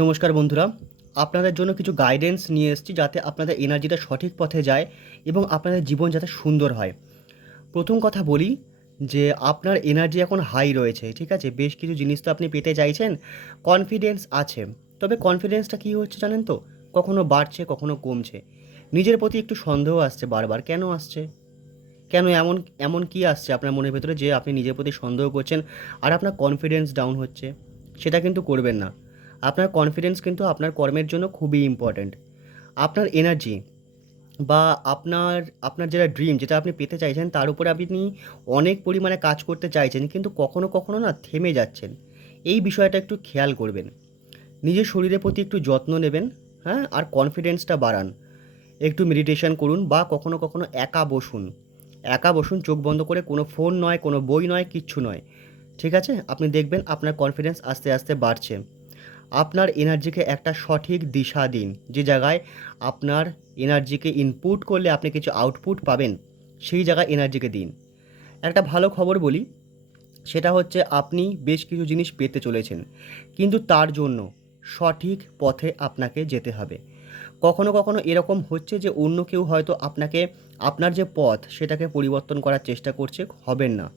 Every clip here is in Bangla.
নমস্কার বন্ধুরা, আপনাদের জন্য কিছু গাইডেন্স নিয়ে এসেছি যাতে আপনাদের এনার্জিটা সঠিক পথে যায় এবং আপনাদের জীবন যাতে সুন্দর হয়। প্রথম কথা বলি যে আপনার এনার্জি এখন হাই রয়েছে, ঠিক আছে? বেশ কিছু জিনিস তো আপনি পেতে চাইছেন, কনফিডেন্স আছে। তবে কনফিডেন্সটা কী হচ্ছে জানেন তো? কখনো বাড়ছে, কখনো কমছে। নিজের প্রতি একটু সন্দেহ আসছে বারবার। কেন আসছে? কেন এমন এমন কী আসছে আপনার মনের ভেতরে যে আপনি নিজের প্রতি সন্দেহ করছেন আর আপনার কনফিডেন্স ডাউন হচ্ছে? সেটা কিন্তু করবেন না। আপনার কনফিডেন্স কিন্তু আপনার কর্মের জন্য খুবই ইম্পর্ট্যান্ট। আপনার এনার্জি বা আপনার আপনার যেটা ড্রিম, যেটা আপনি পেতে চাইছেন তার উপরে আপনি অনেক পরিমাণে কাজ করতে চাইছেন, কিন্তু কখনো কখনো না থেমে যাচ্ছেন। এই বিষয়টা একটু খেয়াল করবেন। নিজের শরীরের প্রতি একটু যত্ন নেবেন, হ্যাঁ? আর কনফিডেন্সটা বাড়ান। একটু মেডিটেশন করুন বা কখনো কখনো একা বসুন। একা বসুন, চোখ বন্ধ করে, কোনো ফোন নয়, কোনো বই নয়, কিচ্ছু নয়। ঠিক আছে? আপনি দেখবেন আপনার কনফিডেন্স আস্তে আস্তে বাড়ছে। আপনার এনার্জিকে একটা সঠিক দিশা দিন। যে জায়গায় আপনার এনার্জিকে ইনপুট করলে আপনি কিছু আউটপুট পাবেন, সেই জায়গায় এনার্জিকে দিন। একটা ভালো খবর বলি, সেটা হচ্ছে আপনি বেশ কিছু জিনিস পেতে চলেছেন। কিন্তু তার জন্য সঠিক পথে আপনাকে যেতে হবে। কখনো কখনো এরকম হচ্ছে যে অন্য কেউ হয়তো আপনাকে আপনার যে পথ সেটাকে পরিবর্তন করার চেষ্টা করছে, হবেন না।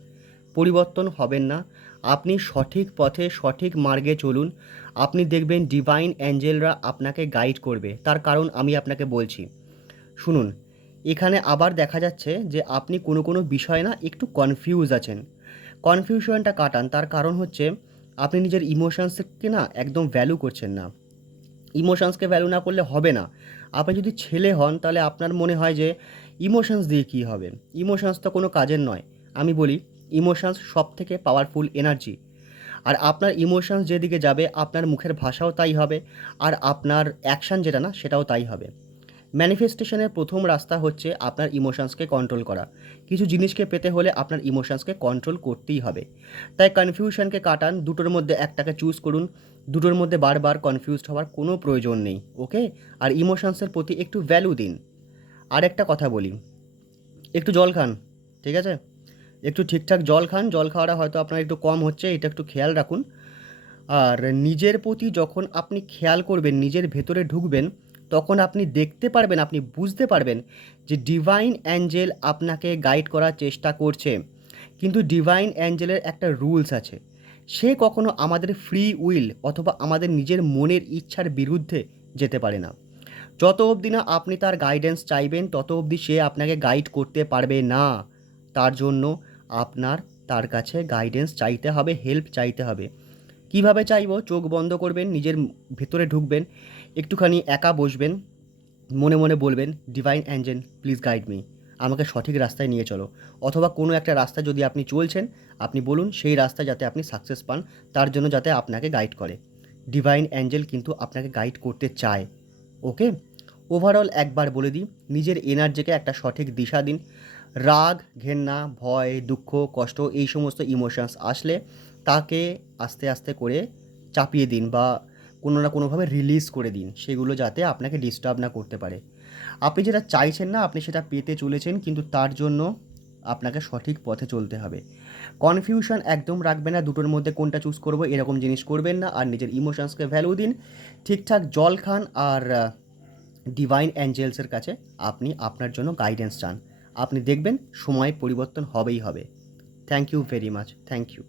পরিবর্তন হবেন না। আপনি সঠিক পথে সঠিক মার্গে চলুন। আপনি দেখবেন ডিভাইন অ্যাঞ্জেলরা আপনাকে গাইড করবে। তার কারণ আমি আপনাকে বলছি। শুনুন, এখানে আবার দেখা যাচ্ছে যে আপনি কোনো বিষয়ে না একটু কনফিউজ আছেন। কনফিউশনটা কাটান। তার কারণ হচ্ছে আপনি নিজের ইমোশনসকে না একদম ভ্যালু করছেন না। ইমোশনসকে ভ্যালু না করলে হবে না। আপনি যদি ছেলে হন তাহলে আপনার মনে হয় যে ইমোশনস দিয়ে কী হবে? ইমোশনস তো কোনো কাজের নয়। আমি বলি, ইমোশনস সবথেকে পাওয়ারফুল এনার্জি। আর আপনার ইমোশনস যেদিকে যাবে আপনার মুখের ভাষাও তাই হবে, আর আপনার অ্যাকশন যেটা না সেটাও তাই হবে। ম্যানিফেস্টেশনের প্রথম রাস্তা হচ্ছে আপনার ইমোশনসকে কন্ট্রোল করা। কিছু জিনিসকে পেতে হলে আপনার ইমোশনসকে কন্ট্রোল করতেই হবে। তাই কনফিউশনকে কাটান, দুটোর মধ্যে একটাকে চুজ করুন। দুটোর মধ্যে বারবার কনফিউজড হওয়ার কোনো প্রয়োজন নেই, ওকে? আর ইমোশনসের প্রতি একটু ভ্যালু দিন। আর একটা কথা বলি, একটু জল খান, ঠিক আছে? একটু ঠিকঠাক জল খান। জল খাওয়াটা হয়তো আপনার একটু কম হচ্ছে, এটা একটু খেয়াল রাখুন। আর নিজের প্রতি যখন আপনি খেয়াল করবেন, নিজের ভেতরে ঢুকবেন, তখন আপনি দেখতে পারবেন, আপনি বুঝতে পারবেন যে ডিভাইন অ্যাঞ্জেল আপনাকে গাইড করার চেষ্টা করছে। কিন্তু ডিভাইন অ্যাঞ্জেলের একটা রুলস আছে। সে কখনো আমাদের ফ্রি উইল অথবা আমাদের নিজের মনের ইচ্ছার বিরুদ্ধে যেতে পারে না। যত অবধি না আপনি তার গাইডেন্স চাইবেন, তত অবধি সে আপনাকে গাইড করতে পারবে না। তার জন্য আপনার তার কাছে গাইডেন্স চাইতে হবে, হেল্প চাইতে হবে। কিভাবে চাইবো? চোখ বন্ধ করবেন, নিজের ভেতরে ঢুকবেন, একটুখানি একা বসবেন, মনে মনে বলবেন, divine Angel please guide me, আমাকে সঠিক রাস্তায় নিয়ে চলো। অথবা কোনো একটা রাস্তা যদি আপনি চলছেন, আপনি বলুন সেই রাস্তায় যাতে আপনি সাকসেস পান, তার জন্য যাতে আপনাকে গাইড করে। ডিভাইন অ্যাঞ্জেল কিন্তু আপনাকে গাইড করতে চায়, ওকে? ওভারঅল একবার বলে দিই, নিজের এনার্জিকে একটা সঠিক দিশা দিন। রাগ, ঘেন্না, ভয়, দুঃখ, কষ্ট এই সমস্ত ইমোশনস আসলে তাকে আস্তে আস্তে করে চাপিয়ে দিন বা কোনো না কোনোভাবে রিলিজ করে দিন, সেগুলো যাতে আপনাকে ডিস্টার্ব না করতে পারে। আপনি যেটা চাইছেন না আপনি সেটা পেতে চলেছেন, কিন্তু তার জন্য আপনাকে সঠিক পথে চলতে হবে। কনফিউশন একদম রাখবেন না, দুটোর মধ্যে কোনটা চুজ করবো এরকম জিনিস করবেন না। আর নিজের ইমোশনসকে ভ্যালু দিন, ঠিকঠাক জল খান, আর ডিভাইন অ্যাঞ্জেলসের কাছে আপনি আপনার জন্য গাইডেন্স চান। আপনি দেখবেন সময় পরিবর্তন হবেই হবে। Thank you very much. Thank you.